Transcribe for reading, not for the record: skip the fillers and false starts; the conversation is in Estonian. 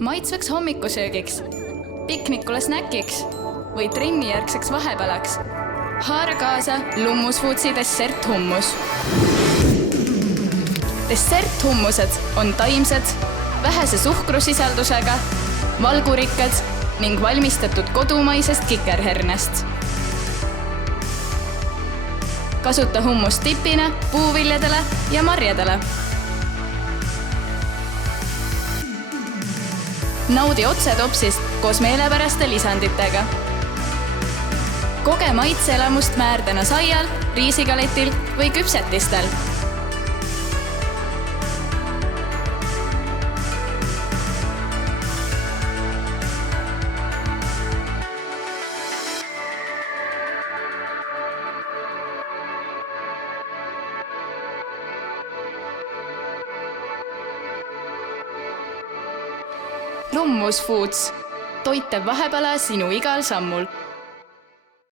maitsvaks hommikusöögiks, piknikule snäkiks või trennijärgseks vahepalaks. Haara kaasa Lummus Foodsi desserthummus. Desserthummused on taimsed, vähese suhkrusisaldusega, valgurikkad ning valmistatud kodumaisest kikerhernest. Kasuta hummust tipina puuviljadele ja marjadele. Naudi otse topsist koos meelepäraste lisanditega. Koge maitseelamust määrdena saial, riisigaletil või küpsetistel. Lummus Foods. Toitev vahepala sinu igal sammul.